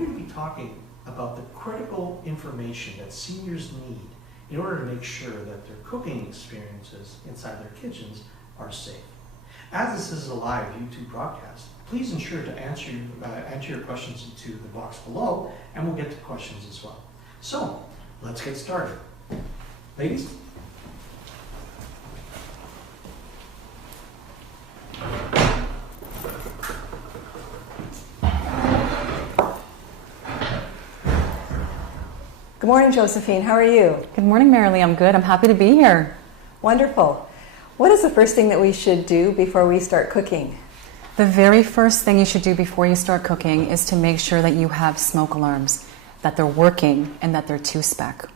going to be talking about the critical information that seniors need in order to make sure that their cooking experiences inside their kitchens are safe. As this is a live YouTube broadcast, please ensure to enter your questions into the box below, and we'll get to questions as well. So, let's get started. Ladies? Good morning, Josephine. How are you? Good morning, Marilee. I'm good. I'm happy to be here. Wonderful. What is the first thing that we should do before we start cooking? The very first thing you should do before you start cooking is to make sure that you have smoke alarms, that they're working, and that they're 2-spec.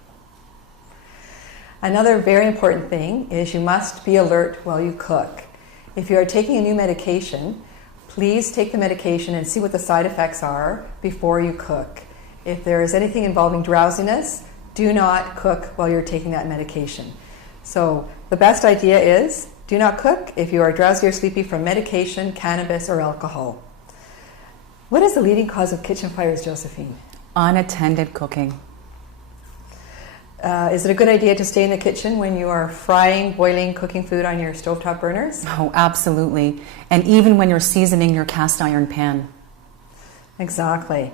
Another very important thing is you must be alert while you cook. If you are taking a new medication, please take the medication and see what the side effects are before you cook. If there is anything involving drowsiness, do not cook while you're taking that medication. So the best idea is do not cook if you are drowsy or sleepy from medication, cannabis, or alcohol. What is the leading cause of kitchen fires, Josephine? Unattended cooking. Is it a good idea to stay in the kitchen when you are frying, boiling, cooking food on your stovetop burners? Oh, absolutely. And even when you're seasoning your cast iron pan. Exactly.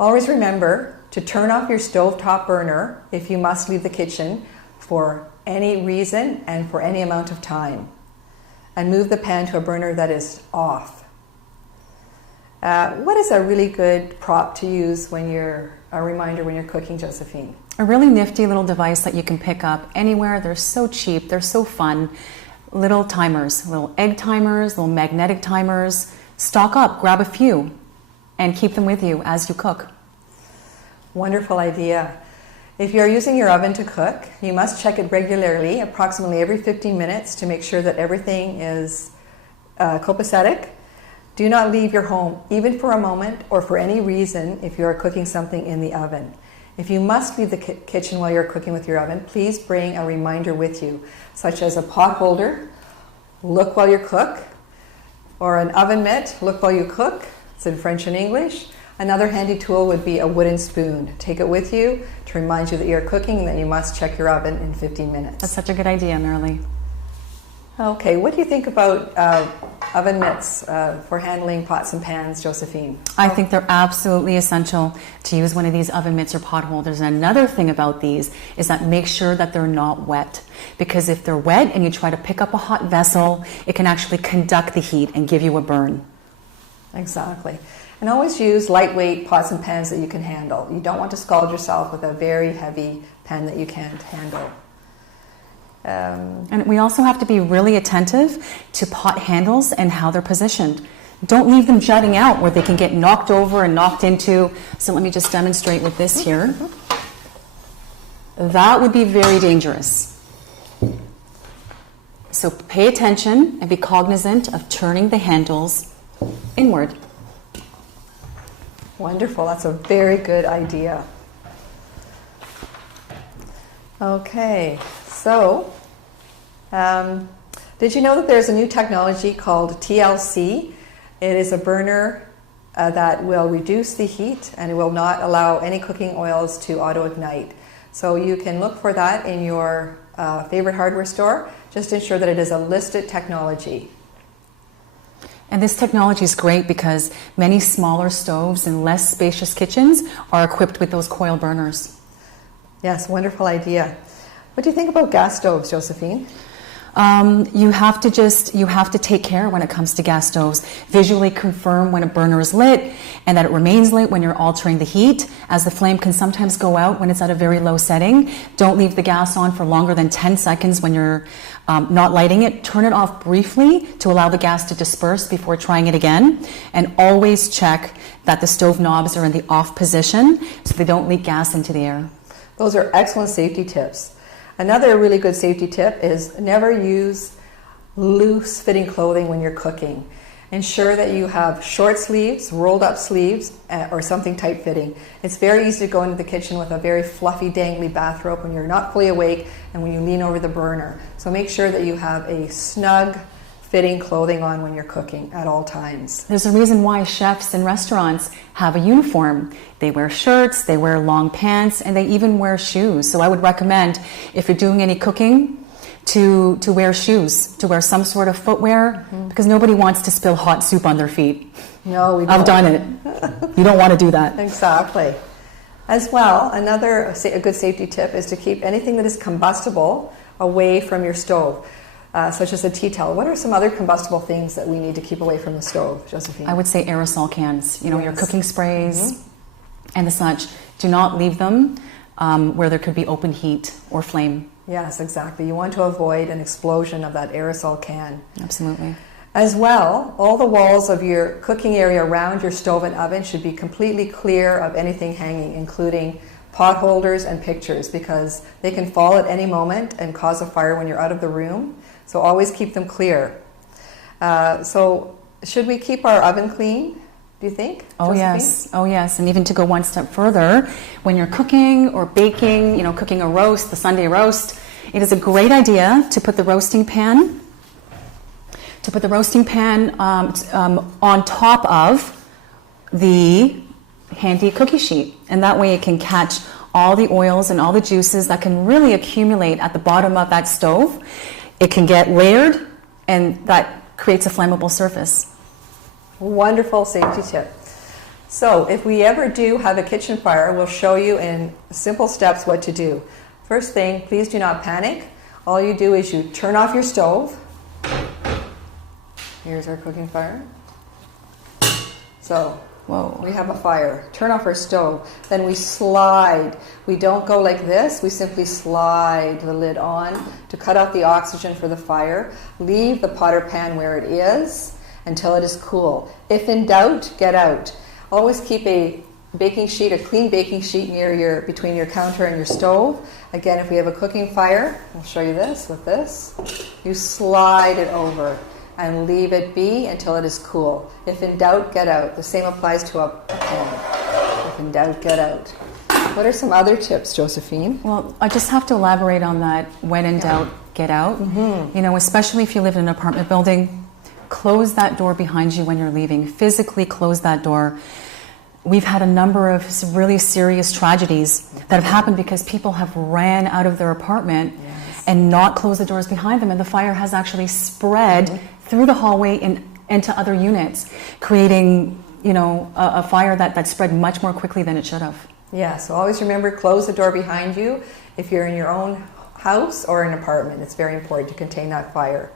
Always remember to turn off your stovetop burner if you must leave the kitchen for any reason and for any amount of time. And move the pan to a burner that is off. What is a really good prop to use when a reminder when you're cooking, Josephine? A really nifty little device that you can pick up anywhere. They're so cheap. They're so fun. Little timers, little egg timers, little magnetic timers. Stock up, grab a few, and keep them with you as you cook. Wonderful idea. If you're using your oven to cook, you must check it regularly, approximately every 15 minutes, to make sure that everything is copacetic. Do not leave your home, even for a moment or for any reason, if you are cooking something in the oven. If you must leave the kitchen while you're cooking with your oven, please bring a reminder with you, such as a pot holder, look while you cook, or an oven mitt, look while you cook. It's in French and English. Another handy tool would be a wooden spoon. Take it with you to remind you that you're cooking and that you must check your oven in 15 minutes. That's such a good idea, Marilee. Okay, what do you think about oven mitts for handling pots and pans, Josephine? I think they're absolutely essential to use one of these oven mitts or pot holders. And another thing about these is that make sure that they're not wet. Because if they're wet and you try to pick up a hot vessel, it can actually conduct the heat and give you a burn. Exactly. And always use lightweight pots and pans that you can handle. You don't want to scald yourself with a very heavy pan that you can't handle. And we also have to be really attentive to pot handles and how they're positioned. Don't leave them jutting out where they can get knocked over and knocked into. So let me just demonstrate with this here. That would be very dangerous. So pay attention and be cognizant of turning the handles inward. Wonderful. That's a very good idea. Okay, so did you know that there's a new technology called TLC? It is a burner that will reduce the heat and it will not allow any cooking oils to auto-ignite. So you can look for that in your favorite hardware store. Just ensure that it is a listed technology. And this technology is great because many smaller stoves and less spacious kitchens are equipped with those coil burners. Yes, wonderful idea. What do you think about gas stoves, Josephine? You have to take care when it comes to gas stoves. Visually confirm when a burner is lit and that it remains lit when you're altering the heat, as the flame can sometimes go out when it's at a very low setting. Don't leave the gas on for longer than 10 seconds when you're not lighting it. Turn it off briefly to allow the gas to disperse before trying it again. And always check that the stove knobs are in the off position so they don't leak gas into the air. Those are excellent safety tips. Another really good safety tip is never use loose fitting clothing when you're cooking. Ensure that you have short sleeves, rolled up sleeves, or something tight fitting. It's very easy to go into the kitchen with a very fluffy, dangly bathrobe when you're not fully awake and when you lean over the burner. So make sure that you have a snug fitting clothing on when you're cooking at all times. There's a reason why chefs in restaurants have a uniform. They wear shirts, they wear long pants, and they even wear shoes. So I would recommend, if you're doing any cooking, to wear shoes, to wear some sort of footwear, because nobody wants to spill hot soup on their feet. No, we don't. I've done it. You don't want to do that. Exactly. As well, a good safety tip is to keep anything that is combustible away from your stove, such as a tea towel. What are some other combustible things that we need to keep away from the stove, Josephine? I would say aerosol cans, your Yes. cooking sprays and the such. Do not leave them where there could be open heat or flame. Yes, exactly. You want to avoid an explosion of that aerosol can. Absolutely. As well, all the walls of your cooking area around your stove and oven should be completely clear of anything hanging, including pot holders and pictures, because they can fall at any moment and cause a fire when you're out of the room. So always keep them clear. So should we keep our oven clean, do you think, Oh, Josephine? yes. Oh, yes. And even to go one step further, when you're cooking or baking, cooking a roast, the Sunday roast, it is a great idea to put the roasting pan on top of the handy cookie sheet. And that way it can catch all the oils and all the juices that can really accumulate at the bottom of that stove. It can get layered, and that creates a flammable surface. Wonderful safety tip. So if we ever do have a kitchen fire, we'll show you in simple steps what to do. First thing, please do not panic. All you do is you turn off your stove. Here's our cooking fire. So we have a fire. Turn off our stove. Then we slide. We don't go like this. We simply slide the lid on to cut out the oxygen for the fire. Leave the pot or pan where it is until it is cool. If in doubt, get out. Always keep a baking sheet, a clean baking sheet between your counter and your stove. Again, if we have a cooking fire, I'll show you this with this. You slide it over and leave it be until it is cool. If in doubt, get out. The same applies to a pan. If in doubt, get out. What are some other tips, Josephine? Well, I just have to elaborate on that. When in doubt, get out. Especially if you live in an apartment building, close that door behind you when you're leaving. Physically close that door. We've had a number of really serious tragedies that have happened because people have ran out of their apartment and not closed the doors behind them, and the fire has actually spread through the hallway and into other units, creating a fire that spread much more quickly than it should have. Yeah, so always remember, close the door behind you if you're in your own house or an apartment. It's very important to contain that fire.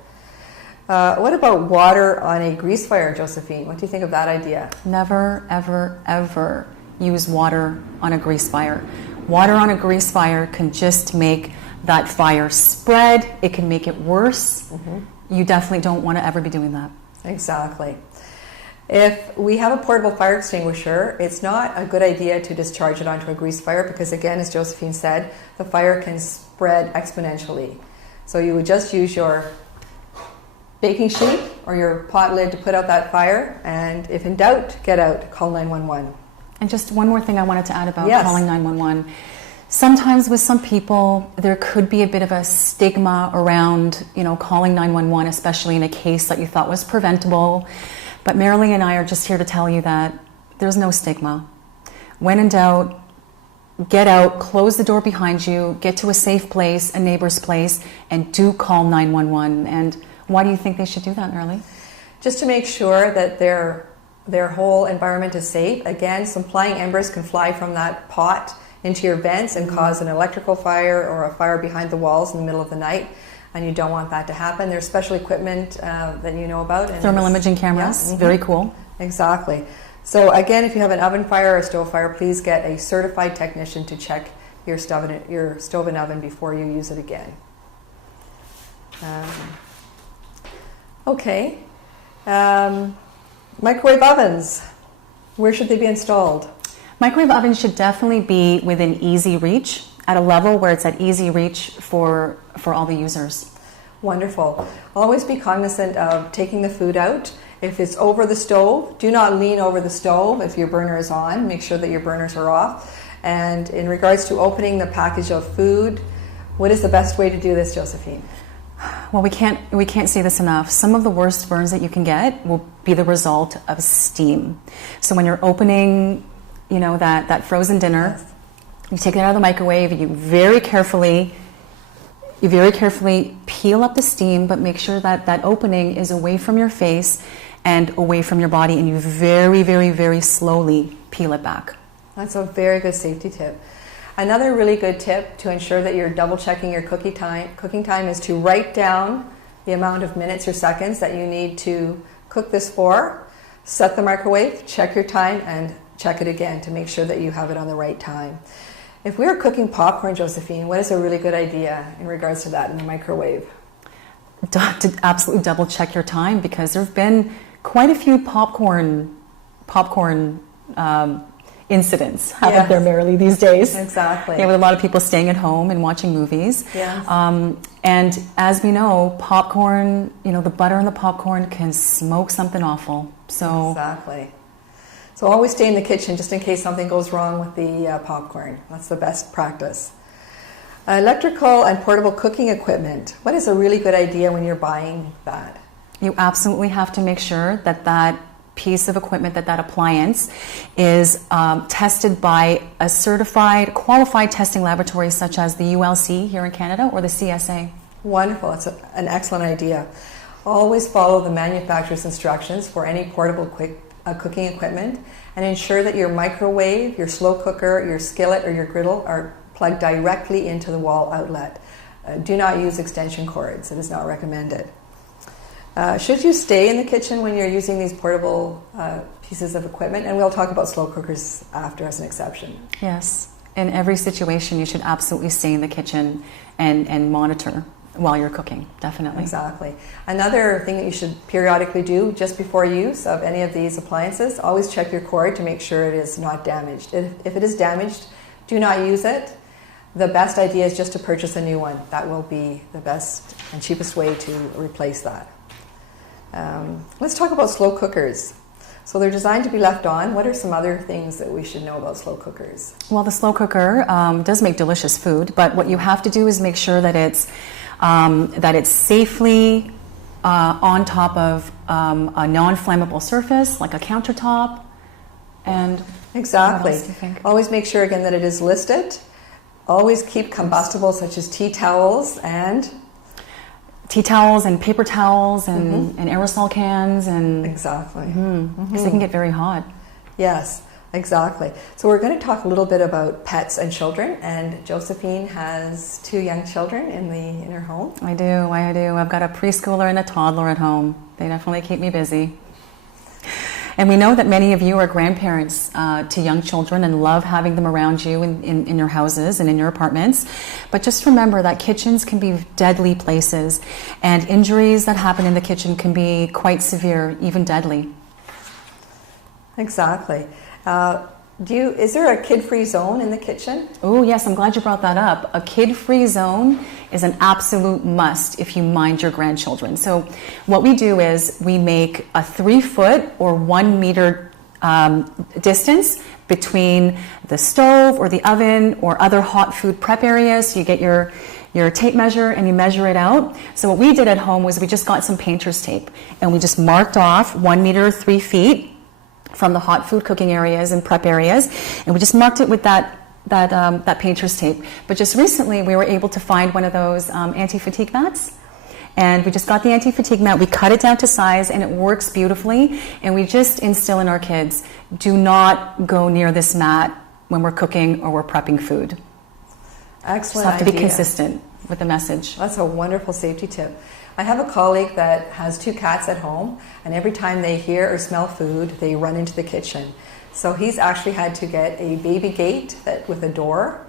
What about water on a grease fire, Josephine? What do you think of that idea? Never, ever, ever use water on a grease fire. Water on a grease fire can just make that fire spread. It can make it worse. You definitely don't want to ever be doing that. Exactly. If we have a portable fire extinguisher, it's not a good idea to discharge it onto a grease fire because, again, as Josephine said, the fire can spread exponentially. So you would just use your baking sheet or your pot lid to put out that fire, and if in doubt, get out. Call 911. And just one more thing I wanted to add about Yes. calling 911. Sometimes with some people, there could be a bit of a stigma around, calling 911, especially in a case that you thought was preventable. But Marilee and I are just here to tell you that there's no stigma. When in doubt, get out, close the door behind you, get to a safe place, a neighbor's place, and do call 911. And why do you think they should do that, Marilee? Just to make sure that their whole environment is safe. Again, some flying embers can fly from that pot into your vents and cause an electrical fire or a fire behind the walls in the middle of the night, and you don't want that to happen. There's special equipment that you know about. And Thermal imaging cameras, very cool. Exactly. So again, if you have an oven fire or a stove fire, please get a certified technician to check your stove and oven before you use it again. Okay. Microwave ovens, where should they be installed? Microwave ovens should definitely be within easy reach, at a level where it's at easy reach for all the users. Wonderful. Always be cognizant of taking the food out. If it's over the stove, do not lean over the stove if your burner is on. Make sure that your burners are off. And in regards to opening the package of food, what is the best way to do this, Josephine? Well, we can't say this enough. Some of the worst burns that you can get will be the result of steam. So when you're opening, that frozen dinner, you take it out of the microwave, you very carefully peel up the steam, but make sure that opening is away from your face and away from your body, and you very, very, very slowly peel it back. That's a very good safety tip. Another really good tip to ensure that you're double checking your cooking time is to write down the amount of minutes or seconds that you need to cook this for, set the microwave, check your time, and check it again to make sure that you have it on the right time. If we were cooking popcorn, Josephine, what is a really good idea in regards to that in the microwave? To absolutely double check your time, because there have been quite a few popcorn incidents happen there merrily these days. Exactly. Yeah, with a lot of people staying at home and watching movies. Yes. And as we know, popcorn, the butter in the popcorn can smoke something awful. So exactly. So always stay in the kitchen just in case something goes wrong with the popcorn. That's the best practice. Electrical and portable cooking equipment. What is a really good idea when you're buying that? You absolutely have to make sure that piece of equipment, that appliance is tested by a certified, qualified testing laboratory such as the ULC here in Canada or the CSA. Wonderful. It's an excellent idea. Always follow the manufacturer's instructions for any portable cooking equipment, and ensure that your microwave, your slow cooker, your skillet, or your griddle are plugged directly into the wall outlet. Do not use extension cords. It is not recommended. Should you stay in the kitchen when you're using these portable pieces of equipment? And we'll talk about slow cookers after as an exception. Yes. In every situation, you should absolutely stay in the kitchen and monitor while you're cooking, definitely. Exactly. Another thing that you should periodically do just before use of any of these appliances, always check your cord to make sure it is not damaged. If it is damaged, do not use it. The best idea is just to purchase a new one. That will be the best and cheapest way to replace that. Let's talk about slow cookers. So they're designed to be left on. What are some other things that we should know about slow cookers? Well, the slow cooker does make delicious food, but what you have to do is make sure that it's safely on top of a non-flammable surface, like a countertop. And exactly. What else do you think? Always make sure again that it is listed. Always keep combustibles such as tea towels and paper towels and aerosol cans and exactly because they can get very hot. Yes, exactly. So we're going to talk a little bit about pets and children, and Josephine has 2 young children in her home. I do. I've got a preschooler and a toddler at home. They definitely keep me busy. And we know that many of you are grandparents to young children and love having them around you in your houses and in your apartments. But just remember that kitchens can be deadly places, and injuries that happen in the kitchen can be quite severe, even deadly. Exactly. Is there a kid-free zone in the kitchen? Oh, yes, I'm glad you brought that up. A kid-free zone is an absolute must if you mind your grandchildren. So what we do is we make a 3-foot or 1 meter distance between the stove or the oven or other hot food prep areas. So you get your tape measure and you measure it out. So what we did at home was we just got some painter's tape and we just marked off 1 meter, 3 feet from the hot food cooking areas and prep areas, and we just marked it with that painter's tape. But just recently we were able to find one of those anti-fatigue mats, and we just got the anti-fatigue mat, we cut it down to size, and it works beautifully. And we just instill in our kids, do not go near this mat when we're cooking or we're prepping food. Excellent. Just have to be idea. consistent with the message. That's a wonderful safety tip. I have a colleague that has 2 cats at home, and every time they hear or smell food, they run into the kitchen. So he's actually had to get a baby gate with a door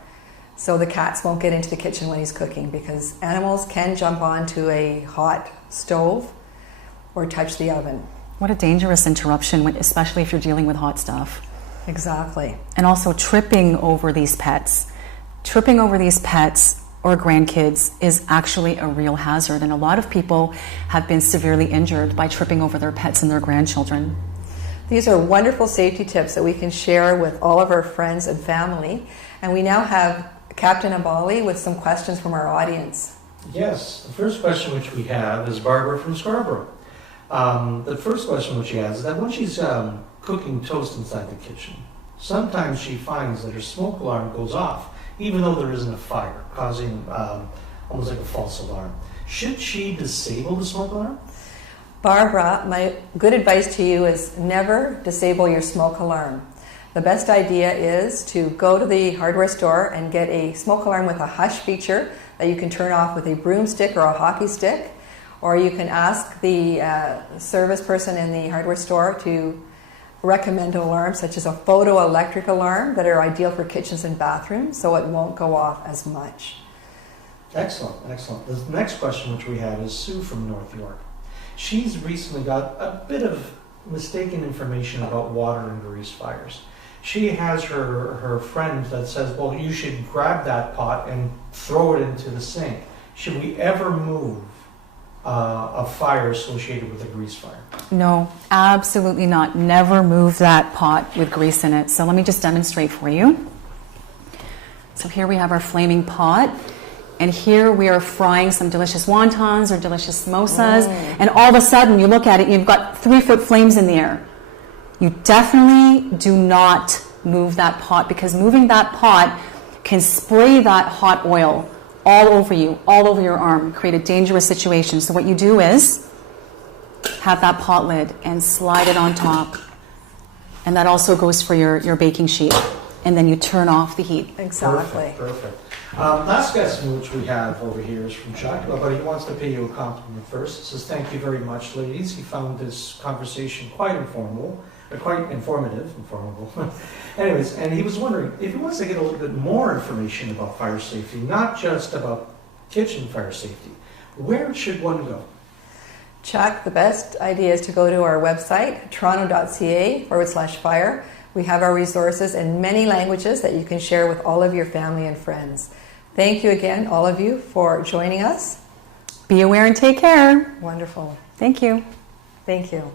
so the cats won't get into the kitchen when he's cooking, because animals can jump onto a hot stove or touch the oven. What a dangerous interruption, especially if you're dealing with hot stuff. Exactly. And also tripping over these pets. Tripping over these pets or grandkids is actually a real hazard, and a lot of people have been severely injured by tripping over their pets and their grandchildren. These are wonderful safety tips that we can share with all of our friends and family, and we now have Captain Abali with some questions from our audience. Yes, the first question which we have is Barbara from Scarborough. The first question which she has is that when she's cooking toast inside the kitchen, sometimes she finds that her smoke alarm goes off, even though there isn't a fire, causing almost like a false alarm. Should she disable the smoke alarm? Barbara, my good advice to you is never disable your smoke alarm. The best idea is to go to the hardware store and get a smoke alarm with a hush feature that you can turn off with a broomstick or a hockey stick, or you can ask the service person in the hardware store to recommend an alarm such as a photoelectric alarm that are ideal for kitchens and bathrooms, so it won't go off as much. Excellent, excellent. The next question which we have is Sue from North York. She's recently got a bit of mistaken information about water and grease fires. She has her friend that says, well, you should grab that pot and throw it into the sink. Should we ever move a fire associated with a grease fire? No, absolutely not. Never move that pot with grease in it. So let me just demonstrate for you. So here we have our flaming pot. And here we are frying some delicious wontons or delicious samosas. And all of a sudden, you look at it, you've got 3-foot flames in the air. You definitely do not move that pot, because moving that pot can spray that hot oil all over you, all over your arm, create a dangerous situation. So what you do is have that pot lid and slide it on top. And that also goes for your baking sheet. And then you turn off the heat. Exactly. Perfect. Last question which we have over here is from Chuck, but he wants to pay you a compliment first. He says, thank you very much, ladies. He found this conversation quite informative. Anyways, and he was wondering if he wants to get a little bit more information about fire safety, not just about kitchen fire safety, where should one go? Chuck, the best idea is to go to our website, toronto.ca/fire. We have our resources in many languages that you can share with all of your family and friends. Thank you again, all of you, for joining us. Be aware and take care. Wonderful. Thank you. Thank you.